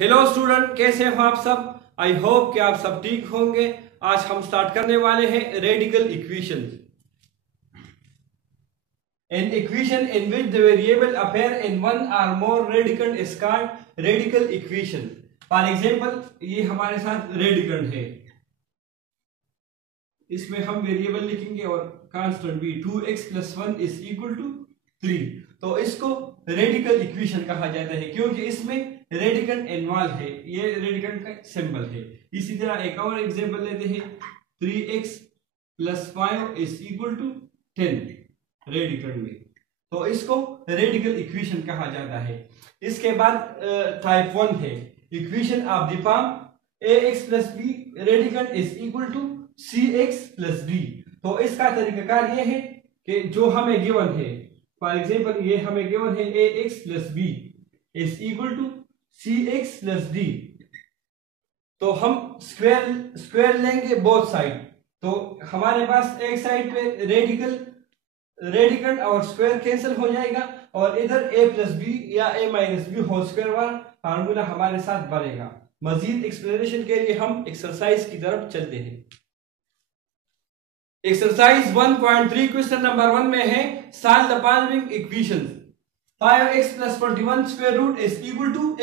Hello student, कैसे हो आप सब। आई होप कि आप सब ठीक होंगे। आज हम स्टार्ट करने वाले हैं radical equation. An equation in which the variable appear in one or more radicand is called radical equation. For example, ये हमारे साथ रेडिकंड है, इसमें हम वेरिएबल लिखेंगे और कांस्टेंट भी 2x + 1 = 3। तो इसको रेडिकल इक्वेशन कहा जाता है क्योंकि इसमें रेडिकंड इन्वॉल्व है। ये रेडिकंड का सिंबल है। इसी तरह एक और एग्जांपल लेते हैं, 3x + 5 = 10 रेडिकंड में। तो इसको रेडिकल इक्वेशन कहा जाता है। इसके बाद टाइप 1 है equation of the form ax + b रेडिकंड = cx + d। तो इसका तरीकाकार ये है कि जो हमें गिवन है, फॉर एग्जांपल ये हमें गिवन है ax + b = cx + d। तो हम स्क्वायर लेंगे बोथ साइड। तो हमारे पास एक साइड पे रेडिकंड और स्क्वायर कैंसिल हो जाएगा और इधर a + b या a - b होल स्क्वायर वाला फार्मूला हमारे साथ बनेगा। मजीद एक्सप्लेनेशन के लिए हम एक्सरसाइज की तरफ चलते हैं। एक्सरसाइज 1.3 क्वेश्चन नंबर 1 में है solve the following equations. 5x + 21 square root =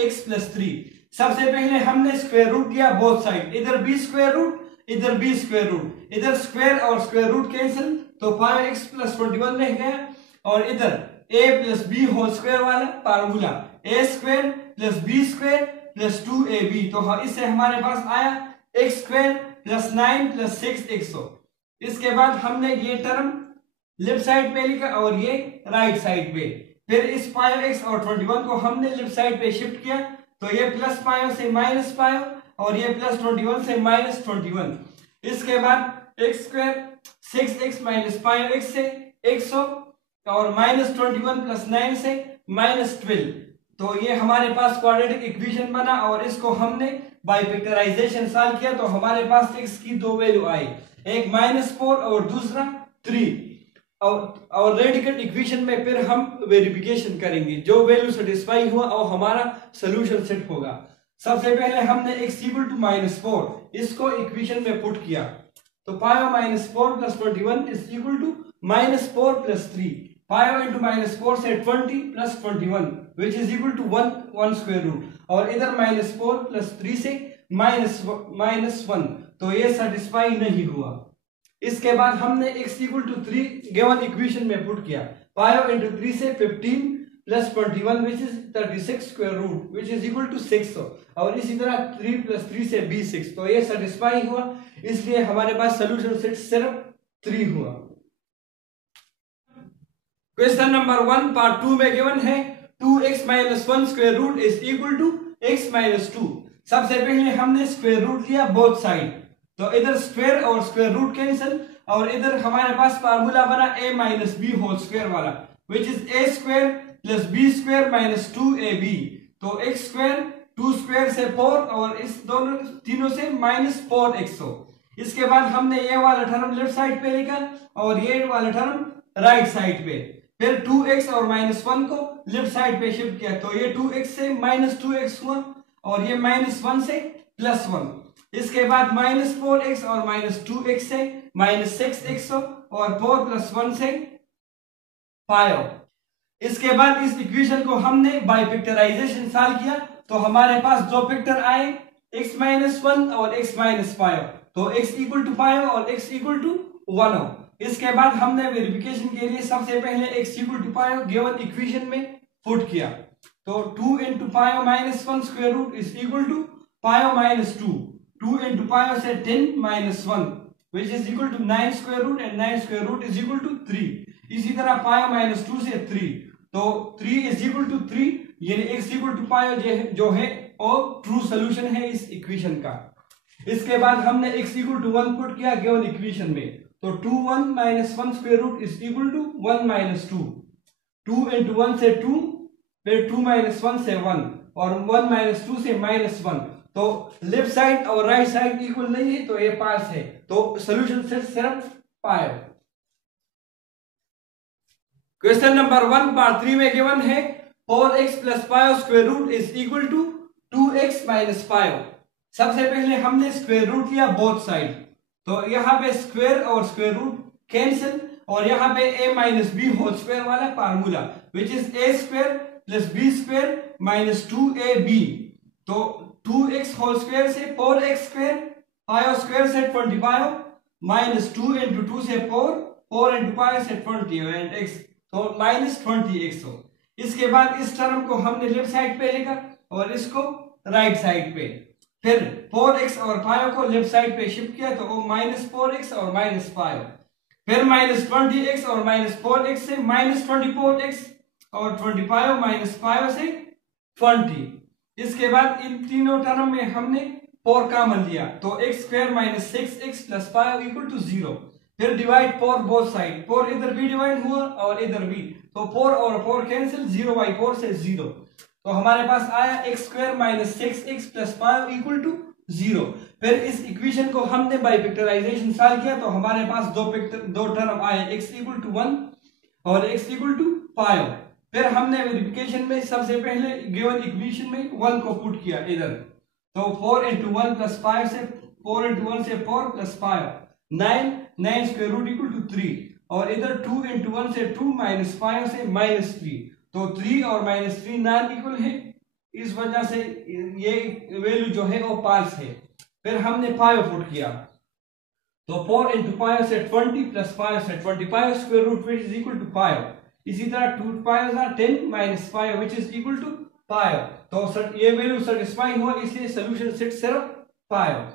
x + 3। सबसे पहले हमने स्क्वायर रूट लिया बोथ साइड, इधर b स्क्वायर रूट इधर b स्क्वायर रूट, इधर स्क्वायर और स्क्वायर रूट कैंसिल, तो 5x + 21 रह गया और इधर a + b होल स्क्वायर वाला फार्मूला a² + b² + 2ab। तो इससे हमारे पास आया x² + 9 + 6x। इसके बाद हमने ये टर्म लेफ्ट साइड पे लिखा और ये राइट साइड पे। फिर इस 5x और 21 को हमने लेफ्ट साइड पे शिफ्ट किया, तो ये +5 से -5 और ये +21 से -21। इसके बाद x² 6x - 5x से x और -21 + 9 से -12। तो ये हमारे पास क्वाड्रेटिक इक्वेशन बना और इसको हमने बाय फैक्टराइजेशन सॉल्व किया। तो हमारे पास x की दो वैल्यू आई, एक -4 और दूसरा 3। और रेडिकल इक्वेशन में फिर हम वेरिफिकेशन करेंगे, जो वैल्यू सेटिस्फाई हुआ और हमारा सॉल्यूशन सेट होगा। सबसे पहले हमने x = -4 इसको इक्वेशन में पुट किया, तो 5 - 4 + 21 = -4 + 3। 5 × -4 से 20 + 21 = 1 स्क्वायर रूट और इधर -4 + 3 से -1। तो ये सेटिस्फाई नहीं हुआ। इसके बाद हमने x = 3 गिवन इक्वेशन में पुट किया, 5 × 3 से 15 + 21 36 स्क्वायर रूट = 6। और इसी तरह 3 + 3 से 26। तो ये सेटिस्फाई हुआ, इसलिए हमारे पास सॉल्यूशन सेट सिर्फ 3 हुआ। क्वेश्चन नंबर 1 पार्ट 2 में गिवन है 2x - 1 स्क्वायर रूट = x - 2। सबसे पहले हमने स्क्वायर रूट लिया बोथ साइड, तो इधर स्क्वायर और स्क्वायर रूट कैंसिल और इधर हमारे पास फार्मूला बना a - b होल स्क्वायर वाला a² + b² - 2ab। तो x² 2² से 4 और इस तीनों से -4x। इसके बाद हमने ये वाला टर्म लेफ्ट साइड पे लिखा और ये वाला टर्म राइट साइड पे। फिर 2x और -1 को लेफ्ट साइड पे शिफ्ट किया, तो ये 2x से -2x हुआ और ये -1 से +1। इसके बाद -4x और -2x से -6x और 4 + 1 से 5। इसके बाद इस इक्वेशन को हमने बाय फैक्टराइजेशन सॉल्व किया, तो हमारे पास दो फैक्टर आए x - 1 और x - 5। तो x = 5 और x = 1। इसके बाद हमने वेरिफिकेशन के लिए सबसे पहले x = 5 गिवन इक्वेशन में पुट किया, तो 2 × 5 - 1 स्क्वायर रूट = 5 - 2। 2 × 5 से 10 - 1 = 9 स्क्वायर रूट और 9 स्क्वायर रूट = 3। इसी तरह 5 - 2 से 3, तो 3 = 3, यानी x = 5 जो है वो ट्रू सॉल्यूशन है इस इक्वेशन का। इसके बाद हमने x = 1 पुट किया गिवन इक्वेशन में, तो 2 - 1 स्क्वायर रूट = 1 - 2। 2 × 1 से 2, फिर 2 - 1 से 1 और 1 - 2 से -1। तो लेफ्ट साइड और राइट साइड इक्वल नहीं है, तो ये पास है, तो सॉल्यूशन सेट सिर्फ 5। क्वेश्चन नंबर 1 पार्ट 3 में गिवन है 4x प्लस पायो square root is equal to 2x minus पायो। सबसे पहले हमने स्क्वायर रूट लिया बोथ साइड, तो यहाँ पे स्क्वायर और स्क्वायर रूट कैंसिल, और यहाँ पे a minus B whole square वाला formula which is a square plus B square minus 2ab। तो 2x होल स्क्वायर से 4x स्क्वायर, पायो स्क्वायर से 20 पायो माइनस 2 इंटू 2 से 4 इंटू पायो से 20 एंड x, तो माइनस 20x हो। इसके बाद इस टर्म को हमने लेफ्ट साइड पे लिखा और इसको राइट साइड पे, फिर 4x और पायो को लेफ्ट साइड पे शिफ्ट किया तो वो माइनस 4x और माइनस पायो, फिर माइनस 20x और माइनस 4x से माइनस 24x और 20 पायो माइनस पायो से 20। इसके बाद इन तीनों टर्म में हमने 4 कॉमन लिया तो x square minus 6x plus पायो इक्वल टू 0। फिर डिवाइड 4 बोथ साइड, 4 इधर भी डिवाइड हुआ और इधर भी, तो 4 और 4 कैंसिल, 0/4 से 0। तो हमारे पास आया x square minus 6x plus पायो इक्वल टू 0। फिर इस इक्वेशन को हमने बाय पिक्चराइजेशन सॉल्व किया तो हमारे पास दो टर्म आए, x इक्वल टू 1 और x इक्वल टू पायो। फिर हमने वेरिफिकेशन में सबसे पहले गिवन इक्वेशन में 1 को पुट किया इधर, तो 4 इंटू 1 प्लस पायो से 4 इंटू 1 से 4 प्लस पायो 9 स्क्वायर रूट इक्वल टू 3, और इधर 2 इंटू 1 से 2 माइनस पायो से माइनस 3, तो 3 और माइनस 3 नॉन इक्वल है, इस वजह से ये वैल्यू जो है वो पास है। फिर हमने पायो पुट किया तो 4 इंटू पायो से 20 प्लस पायो से 20 पायो square root which is equal to पायो। इसी तरह 2 पायो 10 माइनस पायो विच इज इक्वल टू पायो, तो ये वैल्यू सेटिस्फाई हुआ, इसलिए सॉल्यूशन सेट सिर्फ पायो।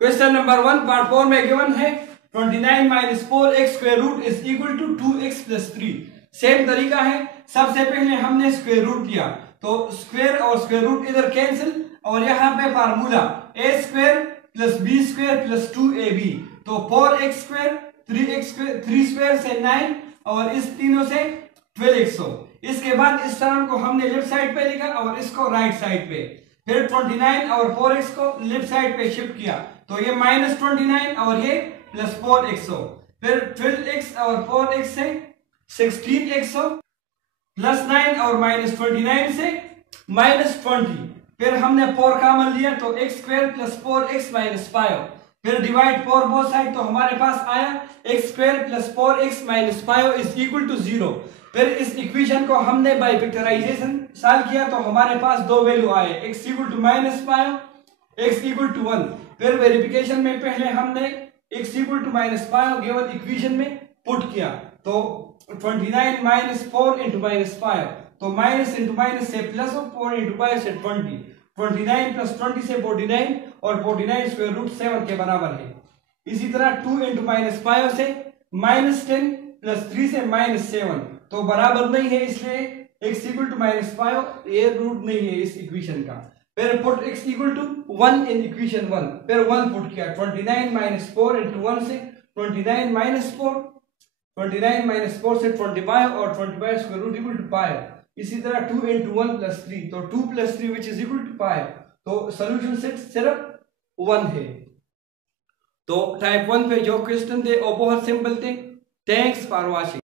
क्वेश्चन नंबर 1 पार्ट 4 में गिवन है 29 minus 4x square root is equal to 2x plus 3। Same तरीका है, सबसे पहले हमने स्क्वायर रूट लिया तो स्क्वायर और स्क्वायर रूट इधर कैंसिल, और यहाँ पे formula a square plus b square plus 2ab, तो 4x स्क्वायर 3 स्क्वायर से 9 और इस तीनों से 12x हो। इसके बाद इस टर्म को हमने लेफ्ट साइड पे लिखा और इसको राइट साइड पे, फिर 29 और 4x को लेफ्ट साइड पे शिफ्ट किया तो ये माइनस 29 और ये प्लस 4x हो, फिर 12x और 4x से 16x हो, प्लस 9 और माइनस 29 से माइनस 20। फिर हमने 4 कॉमन लिया तो x square plus 4x minus पायो, फिर डिवाइड 4 बोथ साइड तो हमारे पास आया x square plus 4x minus पायो इज इक्वल टू 0। फिर इस इक्वेशन को हमने बाय पिक्चराइजेशन सॉल्व किया तो हमारे पास दो वैल्यू आए, x इक्वल टू माइनस पायो, x इक्वल टू 1। फिर वेरिफिकेशन में पहले हमने x इक्वल टू माइनस पायो गिवन इक्वेशन में पुट किया तो 29 माइनस 4 इंटू माइनस पायो, तो माइनस इंटू माइनस से प्लस हो, 4 इंटू पायो से 20, 29 प्लस 20 से 49 और 49 स्क्वायर रूट 7 के बराबर है। इसी तरह 2 इंटू माइनस पायो से माइनस 10 प्लस 3 से माइनस 7, तो बराबर नहीं है, इसलिए x इक्वल टू माइनस पायो ये रूट नहीं है इस इक्वेशन का। फिर put x equal to 1 in equation 1, फिर 1 पुट किया 29 माइनस 4 इंटू 1 से 29 माइनस 4, 29 माइनस 4 से 25 और 25 स्क्वायर रूट इक्वल टू पायो। इसी तरह 2 इंटू 1 प्लस 3, तो 2 plus 3 which is equal to पायो, तो सोल्यूशन सेट सिर्फ 1 है। तो टाइप 1 पे जो क्वेश्चन थे वो बहुत सिंपल थे। Thanks for watching.